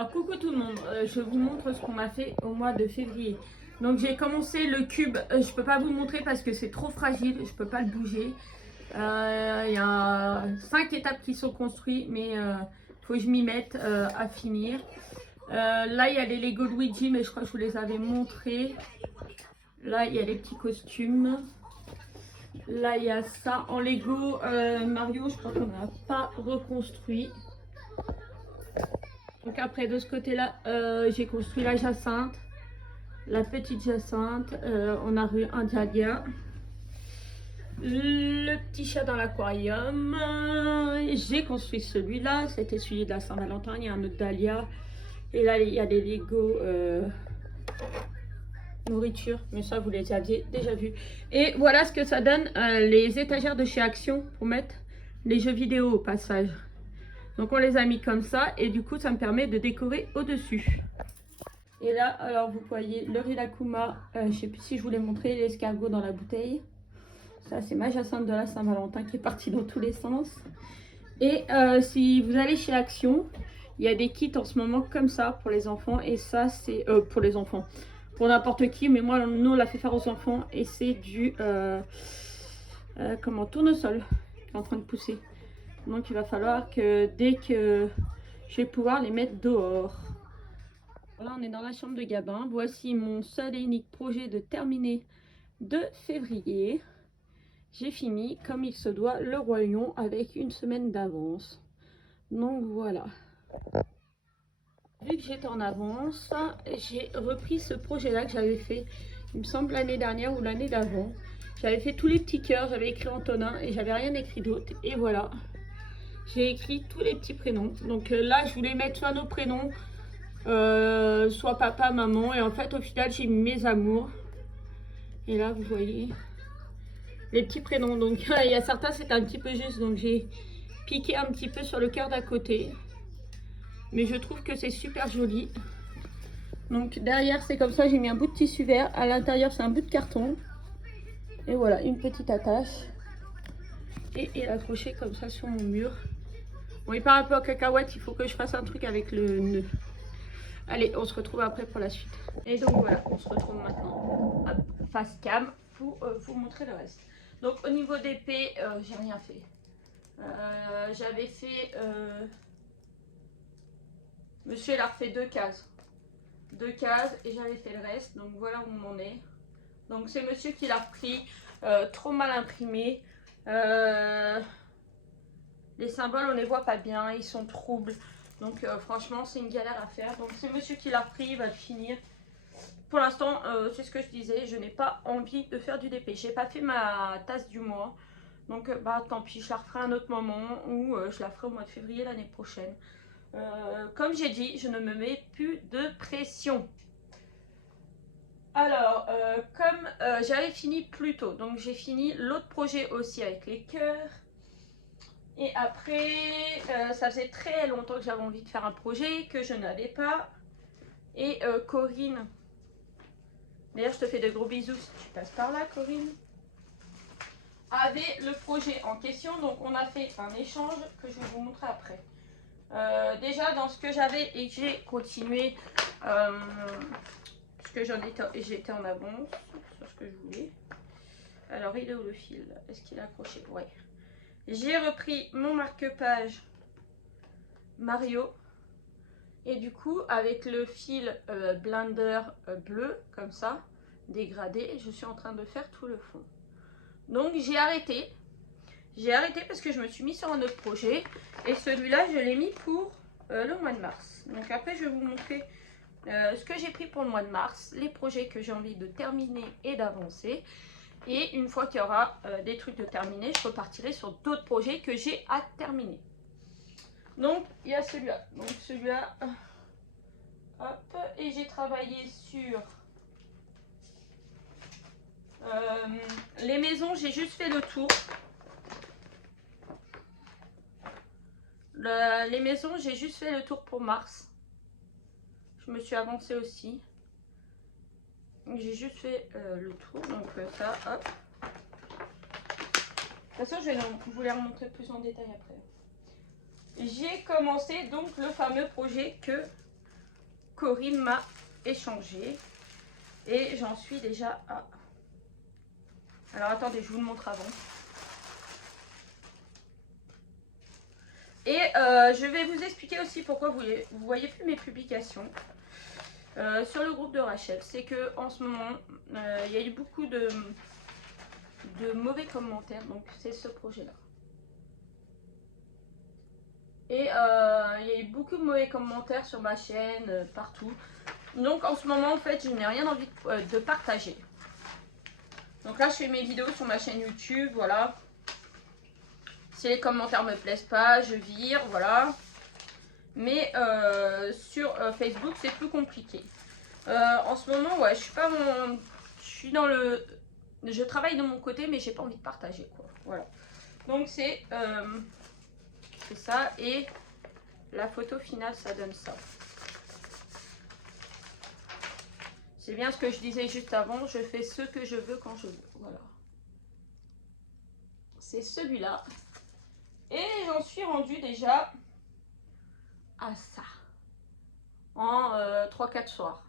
Alors coucou tout le monde, je vous montre ce qu'on a fait au mois de février. Donc j'ai commencé le cube, je peux pas vous le montrer parce que c'est trop fragile, je peux pas le bouger. Il y a 5 étapes qui sont construites, mais faut que je m'y mette à finir. Là il y a les Lego Luigi, mais je crois que je vous les avais montrés. Là il y a les petits costumes. Là il y a ça en Lego Mario, je crois qu'on n'a pas reconstruit. Donc après de ce côté là j'ai construit la Jacinthe, la petite Jacinthe, on a eu un dahlia, le petit chat dans l'aquarium, j'ai construit celui-là, c'était celui de la Saint-Valentin, il y a un autre dahlia et là il y a des Lego nourriture, mais ça vous les aviez déjà vu. Et voilà ce que ça donne, les étagères de chez Action pour mettre les jeux vidéo au passage. Donc on les a mis comme ça et du coup ça me permet de décorer au-dessus. Et là, alors vous voyez le Rilakkuma, je sais plus si je vous l'ai montré, l'escargot dans la bouteille. Ça c'est ma Jacinthe de la Saint-Valentin qui est partie dans tous les sens. Et si vous allez chez Action, il y a des kits en ce moment comme ça pour les enfants. Et ça c'est pour les enfants, pour n'importe qui, mais moi nous on l'a fait faire aux enfants. Et c'est du tournesol qui est en train de pousser. Donc il va falloir que dès que je vais pouvoir les mettre dehors. Là on est dans la chambre de Gabin. Voici mon seul et unique projet de terminer de février. J'ai fini comme il se doit le Roi Lion avec une semaine d'avance. Donc voilà. Vu que j'étais en avance, j'ai repris ce projet là que j'avais fait, il me semble l'année dernière ou l'année d'avant. J'avais fait tous les petits cœurs, j'avais écrit Antonin et j'avais rien écrit d'autre. Et voilà. J'ai écrit tous les petits prénoms. Donc là, je voulais mettre soit nos prénoms, soit papa, maman. Et en fait, au final, j'ai mis mes amours. Et là, vous voyez les petits prénoms. Donc il y a certains, c'était un petit peu juste. Donc j'ai piqué un petit peu sur le cœur d'à côté. Mais je trouve que c'est super joli. Donc derrière, c'est comme ça. J'ai mis un bout de tissu vert. À l'intérieur, c'est un bout de carton. Et voilà, une petite attache. Et accroché comme ça sur mon mur. Bon, il part un peu en cacahuète, il faut que je fasse un truc avec le nœud. Allez, on se retrouve après pour la suite. Et donc voilà, on se retrouve maintenant. Hop, face cam, pour vous montrer le reste. Donc au niveau d'épée, j'ai rien fait. J'avais fait... Monsieur, il a refait 2 cases. 2 cases et j'avais fait le reste. Donc voilà où on en est. Donc c'est monsieur qui l'a repris, trop mal imprimé. Les symboles, on les voit pas bien, ils sont troubles. Donc franchement, c'est une galère à faire. Donc c'est monsieur qui l'a repris, il va le finir. Pour l'instant, c'est ce que je disais, je n'ai pas envie de faire du DP. J'ai pas fait ma tasse du mois. Donc bah tant pis, je la referai à un autre moment ou je la ferai au mois de février l'année prochaine. Comme j'ai dit, je ne me mets plus de pression. Alors, comme j'avais fini plus tôt, donc j'ai fini l'autre projet aussi avec les cœurs. Et après, ça faisait très longtemps que j'avais envie de faire un projet que je n'avais pas. Et Corinne, d'ailleurs je te fais de gros bisous si tu passes par là Corinne, avait le projet en question. Donc on a fait un échange que je vais vous montrer après. Déjà dans ce que j'avais et que j'ai continué, parce que j'étais en avance sur ce que je voulais. Alors il est où le fil? Est-ce qu'il est accroché? Ouais. J'ai repris mon marque-page Mario. Et du coup, avec le fil Blender bleu, comme ça, dégradé, je suis en train de faire tout le fond. Donc j'ai arrêté. J'ai arrêté parce que je me suis mis sur un autre projet. Et celui-là, je l'ai mis pour le mois de mars. Donc après, je vais vous montrer ce que j'ai pris pour le mois de mars, les projets que j'ai envie de terminer et d'avancer. Et une fois qu'il y aura des trucs de terminer, je repartirai sur d'autres projets que j'ai à terminer. Donc il y a celui-là. Donc celui-là, hop, et j'ai travaillé sur les maisons. J'ai juste fait le tour. Les maisons, j'ai juste fait le tour pour mars. Je me suis avancée aussi. J'ai juste fait le tour, donc ça, hop. De toute façon, je vais vous les remontrer plus en détail après. J'ai commencé donc le fameux projet que Corinne m'a échangé. Et j'en suis déjà à... Alors attendez, je vous le montre avant. Et je vais vous expliquer aussi pourquoi vous voyez plus mes publications sur le groupe de Rachel. C'est que en ce moment, il y a eu beaucoup de mauvais commentaires. Donc c'est ce projet-là. Et il y a eu beaucoup de mauvais commentaires sur ma chaîne, partout. Donc en ce moment, en fait, je n'ai rien envie de partager. Donc là, je fais mes vidéos sur ma chaîne YouTube, voilà. Si les commentaires me plaisent pas, je vire, voilà. Mais sur Facebook, c'est plus compliqué. En ce moment, ouais, je suis pas mon... Je suis dans le... Je travaille de mon côté, mais j'ai pas envie de partager, quoi. Voilà. Donc c'est ça. Et la photo finale, ça donne ça. C'est bien ce que je disais juste avant. Je fais ce que je veux quand je veux. Voilà. C'est celui-là. Et j'en suis rendue déjà à ça. En 3-4 soirs.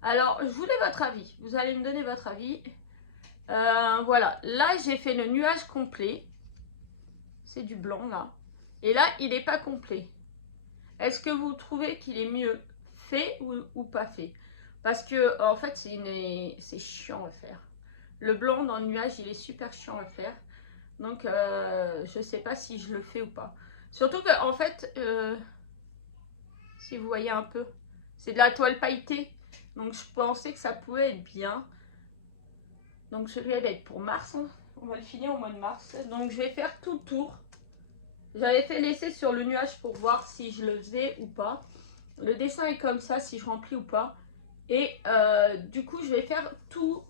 Alors, je voulais votre avis. Vous allez me donner votre avis. Voilà. Là, j'ai fait le nuage complet. C'est du blanc, là. Et là, il n'est pas complet. Est-ce que vous trouvez qu'il est mieux fait ou pas fait? Parce que, en fait, c'est chiant à faire. Le blanc dans le nuage, il est super chiant à faire. Donc, je ne sais pas si je le fais ou pas. Surtout que, en fait, si vous voyez un peu, c'est de la toile pailletée. Donc, je pensais que ça pouvait être bien. Donc, celui-là va être pour mars. Hein. On va le finir au mois de mars. Donc, je vais faire tout le tour. J'avais fait l'essai sur le nuage pour voir si je le faisais ou pas. Le dessin est comme ça, si je remplis ou pas. Et du coup, je vais faire tous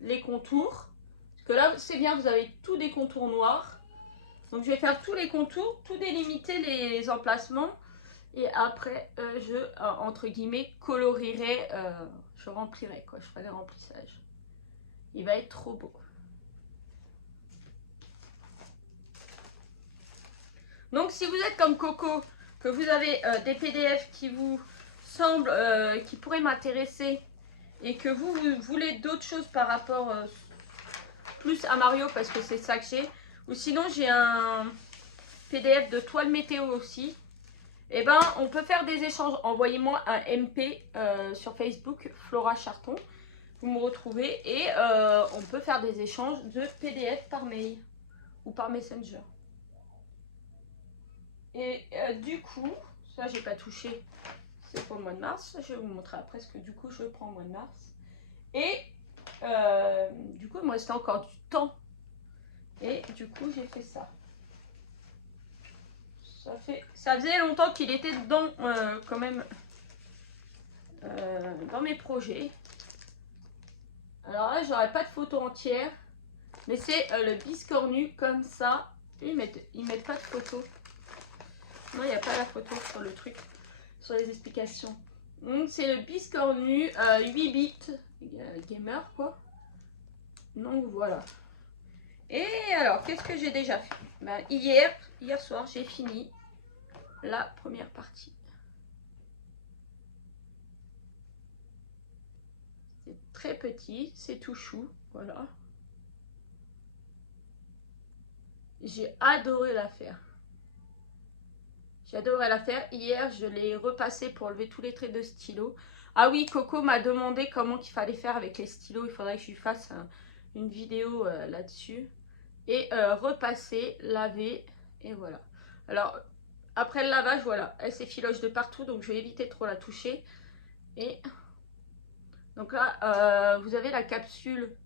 les contours. Parce que là, c'est bien, vous avez tous des contours noirs. Donc, je vais faire tous les contours, tout délimiter les emplacements. Et après, je, entre guillemets, colorierai, je remplirai, quoi. Je ferai les remplissages. Il va être trop beau. Donc, si vous êtes comme Coco, que vous avez des PDF qui vous semblent, qui pourraient m'intéresser, et que vous voulez d'autres choses par rapport plus à Mario, parce que c'est ça que j'ai, ou sinon j'ai un PDF de toile météo aussi, et ben on peut faire des échanges. Envoyez-moi un MP sur Facebook, Flora Charton, vous me retrouvez, et on peut faire des échanges de PDF par mail ou par Messenger. Et du coup, ça j'ai pas touché, c'est pour le mois de mars. Je vais vous montrer après ce que du coup je prends au mois de mars. Et du coup il me restait encore du temps. Et du coup j'ai fait ça. Ça faisait longtemps qu'il était dans quand même dans mes projets. Alors là j'aurais pas de photo entière. Mais c'est le biscornu comme ça. Ils mettent pas de photo. Non, il n'y a pas la photo sur le truc, sur les explications. Donc c'est le biscornu 8 bits gamer quoi. Donc voilà. Et alors qu'est-ce que j'ai déjà fait? Ben, hier soir j'ai fini la première partie. C'est très petit, c'est tout chou, voilà. J'ai adoré la faire. J'adorais la faire. Hier, je l'ai repassé pour enlever tous les traits de stylo. Ah oui, Coco m'a demandé comment qu'il fallait faire avec les stylos. Il faudrait que je lui fasse une vidéo là-dessus. Et repasser, laver, et voilà. Alors, après le lavage, voilà, elle s'effiloche de partout. Donc, je vais éviter de trop la toucher. Et donc là, vous avez la capsule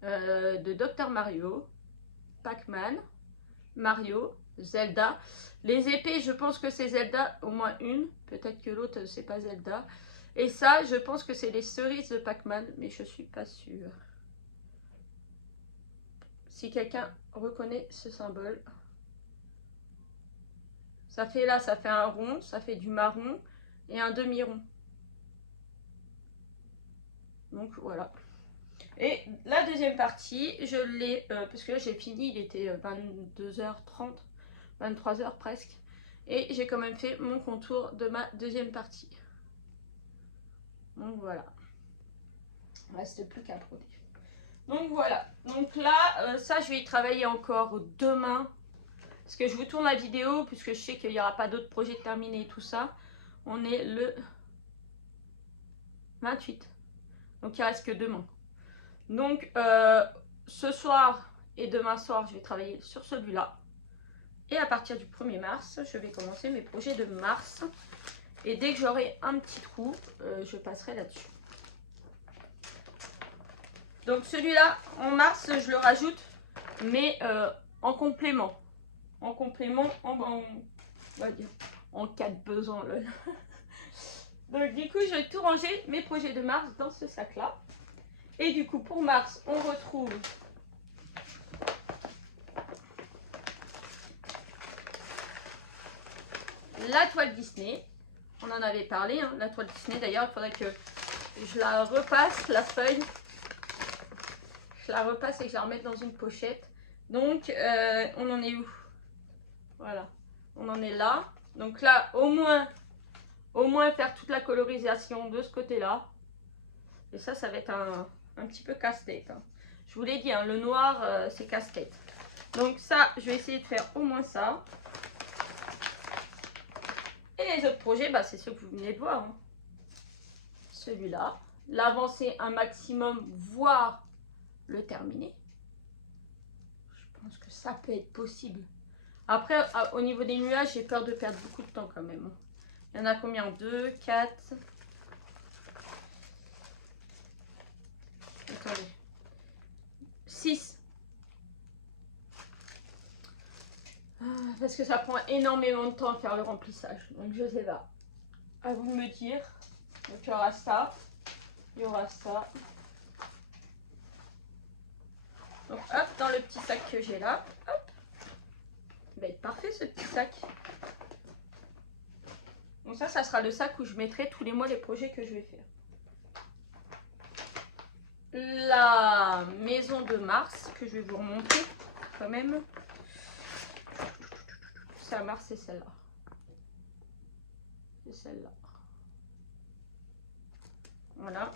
de Dr Mario, Pac-Man, Mario, Zelda. Les épées, je pense que c'est Zelda, au moins une. Peut-être que l'autre, c'est pas Zelda. Et ça, je pense que c'est les cerises de Pac-Man, mais je suis pas sûre. Si quelqu'un reconnaît ce symbole. Ça fait là, ça fait un rond, ça fait du marron et un demi-rond. Donc voilà. Et la deuxième partie, je l'ai, parce que là j'ai fini, il était 22h30. 23h presque. Et j'ai quand même fait mon contour de ma deuxième partie. Donc voilà. Il ne reste plus qu'à broder. Donc voilà. Donc là, ça je vais y travailler encore demain. Parce que je vous tourne la vidéo, puisque je sais qu'il n'y aura pas d'autres projets terminés et tout ça. On est le 28. Donc il ne reste que demain. Donc ce soir et demain soir, je vais travailler sur celui-là. Et à partir du 1er mars, je vais commencer mes projets de mars. Et dès que j'aurai un petit trou, je passerai là-dessus. Donc celui-là, en mars, je le rajoute, mais en complément. En complément, on va dire, en cas de besoin. Donc du coup, je vais tout ranger, mes projets de mars, dans ce sac-là. Et du coup, pour mars, on retrouve la toile Disney. On en avait parlé, hein, la toile Disney. D'ailleurs, il faudrait que je la repasse, la feuille. Je la repasse et que je la remette dans une pochette. Donc, on en est où? Voilà, on en est là. Donc là, au moins faire toute la colorisation de ce côté-là. Et ça va être un petit peu casse-tête. Hein. Je vous l'ai dit, hein, le noir, c'est casse-tête. Donc ça, je vais essayer de faire au moins ça. Et les autres projets, bah, c'est ceux que vous venez de voir. Hein. Celui-là, l'avancer un maximum, voire le terminer. Je pense que ça peut être possible. Après, au niveau des nuages, j'ai peur de perdre beaucoup de temps quand même. Il y en a combien? 2, 4. Attendez. 6. Parce que ça prend énormément de temps à faire le remplissage. Donc je sais pas. À vous de me dire. Donc il y aura ça. Il y aura ça. Donc hop, dans le petit sac que j'ai là. Hop. Il va être parfait ce petit sac. Donc ça sera le sac où je mettrai tous les mois les projets que je vais faire. La maison de Mars, que je vais vous remontrer quand même. C'est à Mars, c'est celle-là. C'est celle-là. Voilà.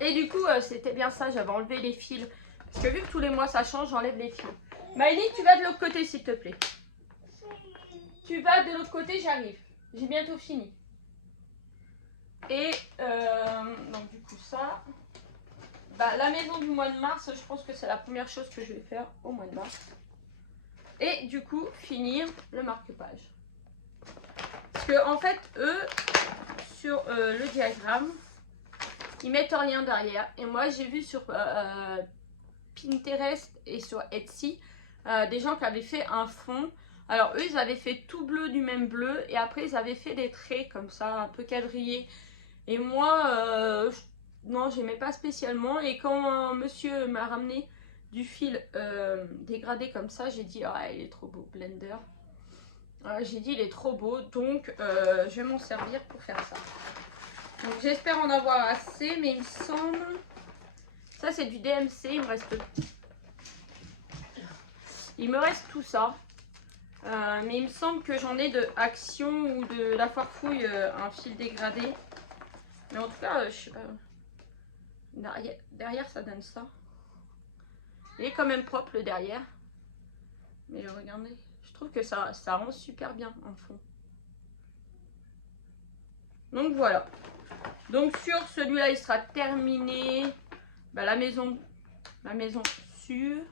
Et du coup, c'était bien ça, j'avais enlevé les fils. Parce que vu que tous les mois ça change, j'enlève les fils. Maëlie, tu vas de l'autre côté s'il te plaît. Tu vas de l'autre côté, j'arrive. J'ai bientôt fini. Et donc du coup ça, bah, la maison du mois de mars, je pense que c'est la première chose que je vais faire au mois de mars. Et du coup finir le marque-page. Parce que en fait eux, sur le diagramme, ils mettent rien derrière. Et moi j'ai vu sur Pinterest et sur Etsy des gens qui avaient fait un fond. Alors eux ils avaient fait tout bleu du même bleu et après ils avaient fait des traits comme ça un peu quadrillés. Et moi, non, j'aimais pas spécialement. Et quand monsieur m'a ramené du fil dégradé comme ça, j'ai dit, ah, il est trop beau, Blender. J'ai dit, il est trop beau, donc je vais m'en servir pour faire ça. Donc j'espère en avoir assez, mais il me semble... Ça, c'est du DMC, il me reste tout ça. Mais il me semble que j'en ai de Action ou de La Farfouille, un fil dégradé. Mais en tout cas, je sais pas. Derrière, ça donne ça. Il est quand même propre le derrière. Mais regardez, je trouve que ça rend super bien en fond. Donc voilà. Donc sur celui-là, il sera terminé. Bah, la maison sûre.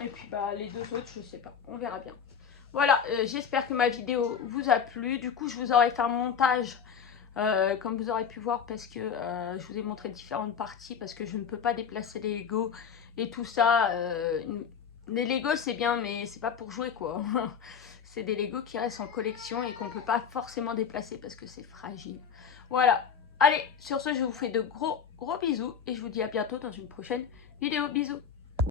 Et puis bah les deux autres, je sais pas. On verra bien. Voilà, j'espère que ma vidéo vous a plu. Du coup, je vous aurais fait un montage. Comme vous aurez pu voir, parce que je vous ai montré différentes parties, parce que je ne peux pas déplacer les Lego et tout ça. Les Lego c'est bien, mais c'est pas pour jouer quoi. C'est des Lego qui restent en collection et qu'on peut pas forcément déplacer parce que c'est fragile. Voilà, allez, sur ce je vous fais de gros bisous et je vous dis à bientôt dans une prochaine vidéo. Bisous.